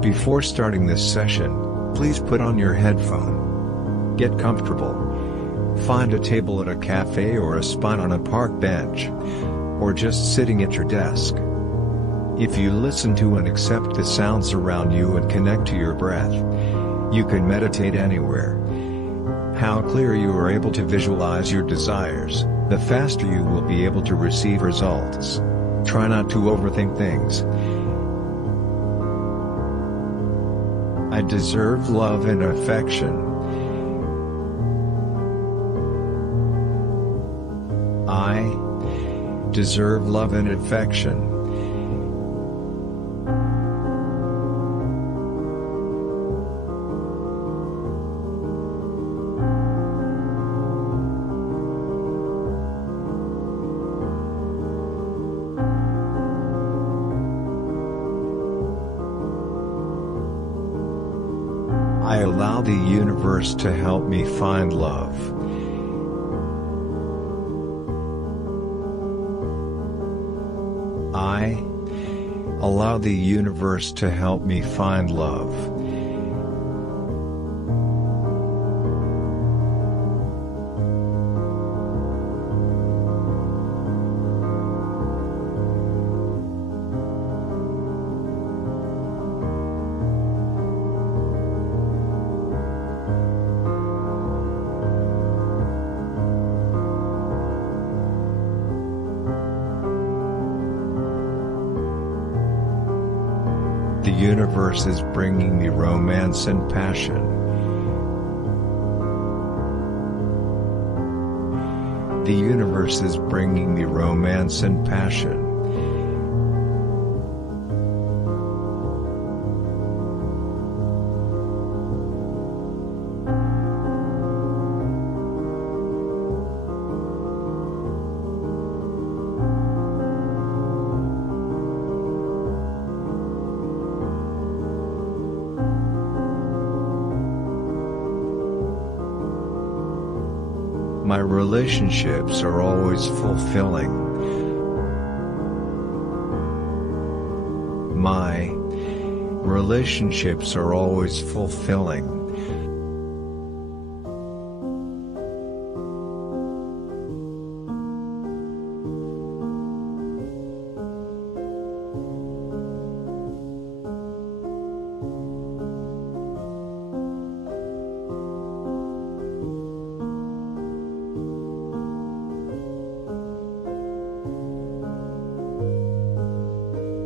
Before starting this session, please put on your headphone. Get comfortable. Find a table at a cafe or a spot on a park bench, or just sitting at your desk. If you listen to and accept the sounds around you and connect to your breath, you can meditate anywhere. How clear you are able to visualize your desires, the faster you will be able to receive results. Try not to overthink things. I deserve love and affection. I deserve love and affection. I allow the universe to help me find love. I allow the universe to help me find love. The universe is bringing me romance and passion. The universe is bringing me romance and passion. My relationships are always fulfilling. My relationships are always fulfilling.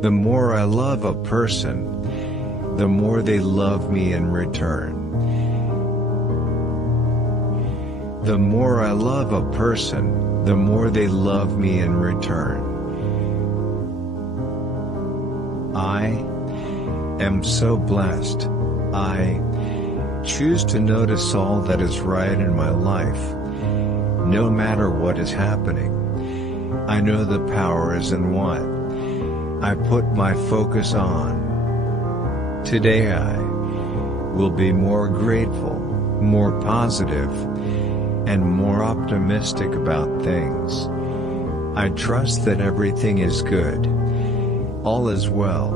The more I love a person, the more they love me in return. The more I love a person, the more they love me in return. I am so blessed. I choose to notice all that is right in my life. No matter what is happening, I know the power is in what I put my focus on. Today I will be more grateful, more positive, and more optimistic about things. I trust that everything is good. All is well.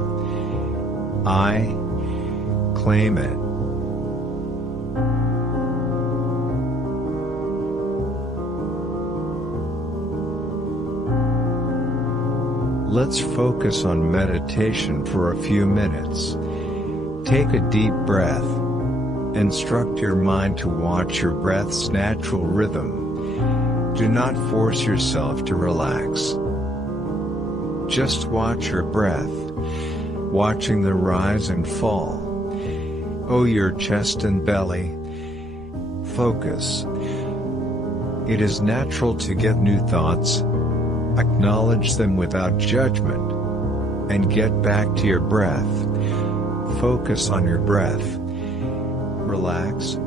I claim it. Let's focus on meditation for a few minutes. Take a deep breath. Instruct your mind to watch your breath's natural rhythm. Do not force yourself to relax. Just watch your breath, watching the rise and fall. Oh, your chest and belly. Focus. It is natural to get new thoughts. Acknowledge them without judgment, and get back to your breath. Focus on your breath. Relax.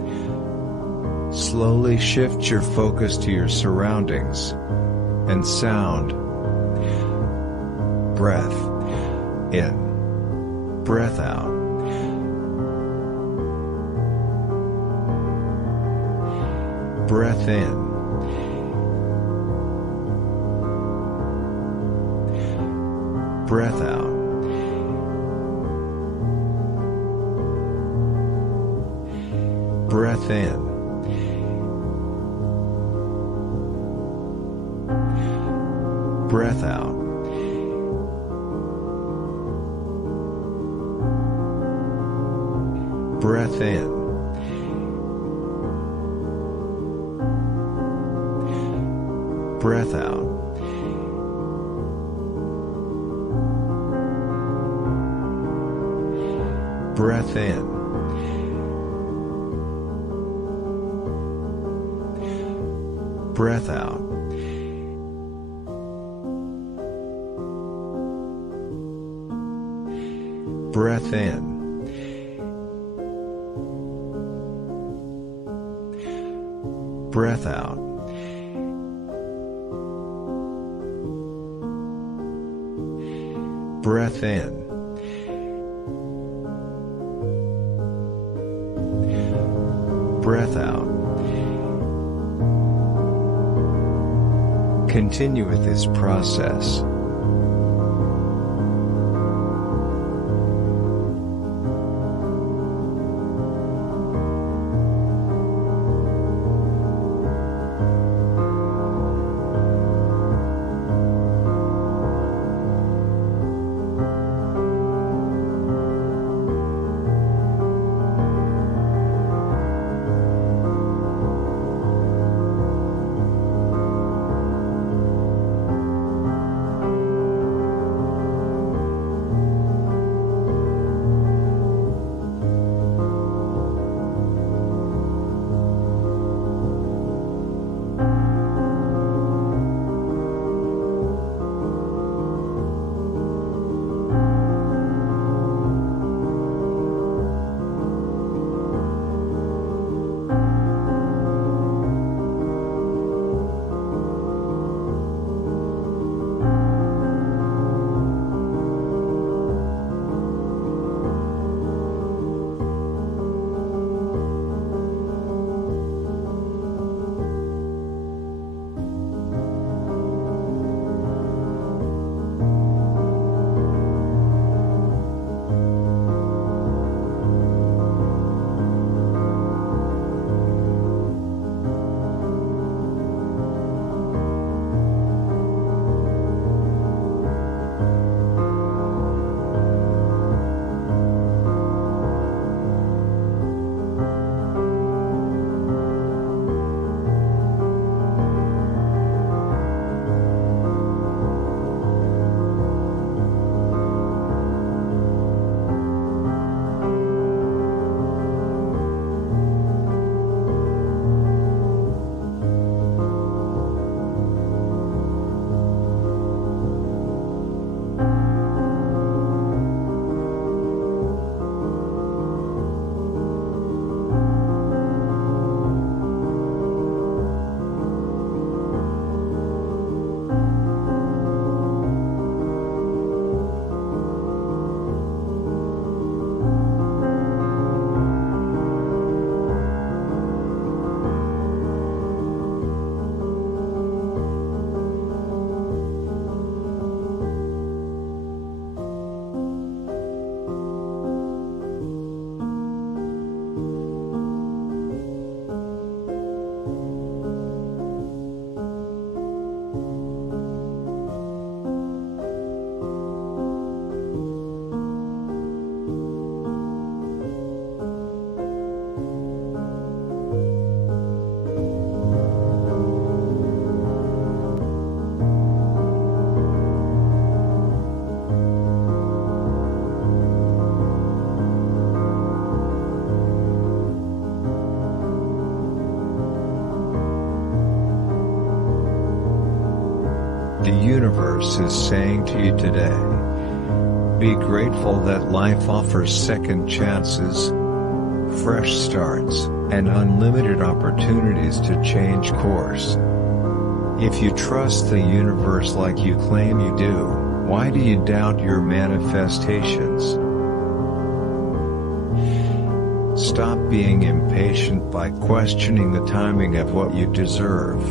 Slowly shift your focus to your surroundings and sound. Breath in, breath out. Breath in. Breath out. Breath in. Breath out. Breath in. Breath out. Breath in. Breath out. Breath in. Breath out. Breath in. Breath out. Continue with this process. The universe is saying to you today, be grateful that life offers second chances, fresh starts, and unlimited opportunities to change course. If you trust the universe like you claim you do, why do you doubt your manifestations? Stop being impatient by questioning the timing of what you deserve.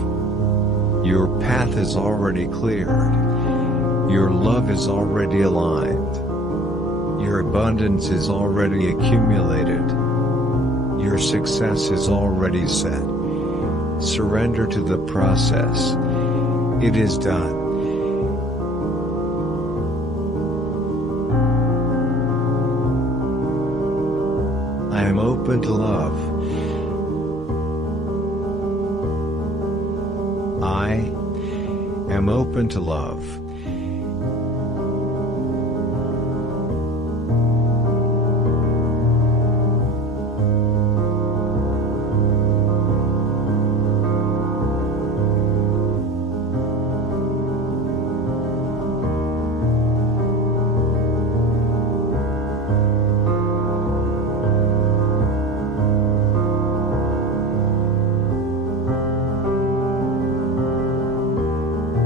Your path is already cleared. Your love is already aligned. Your abundance is already accumulated. Your success is already set. Surrender to the process. It is done. I am open to love. I am open to love.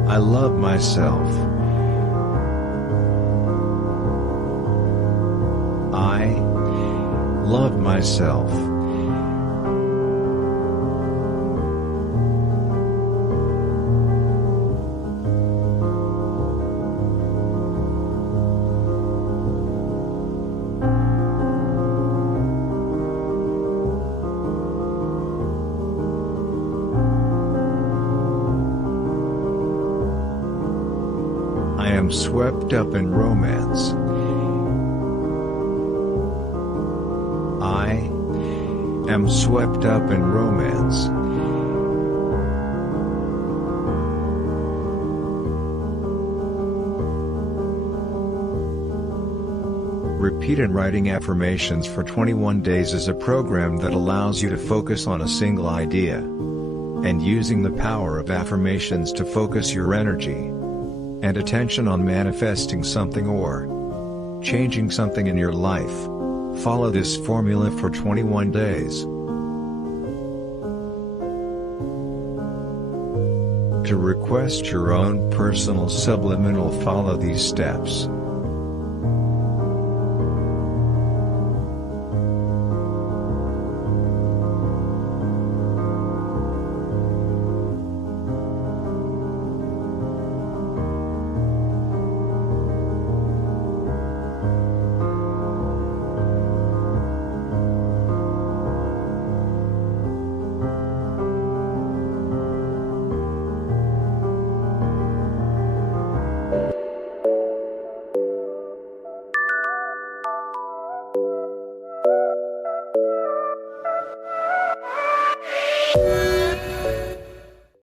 I love myself. I love myself. I am swept up in romance. I am swept up in romance. Repeat and writing affirmations for 21 days is a program that allows you to focus on a single idea. And using the power of affirmations to focus your energy and attention on manifesting something or changing something in your life. Follow this formula for 21 days. To request your own personal subliminal, follow these steps.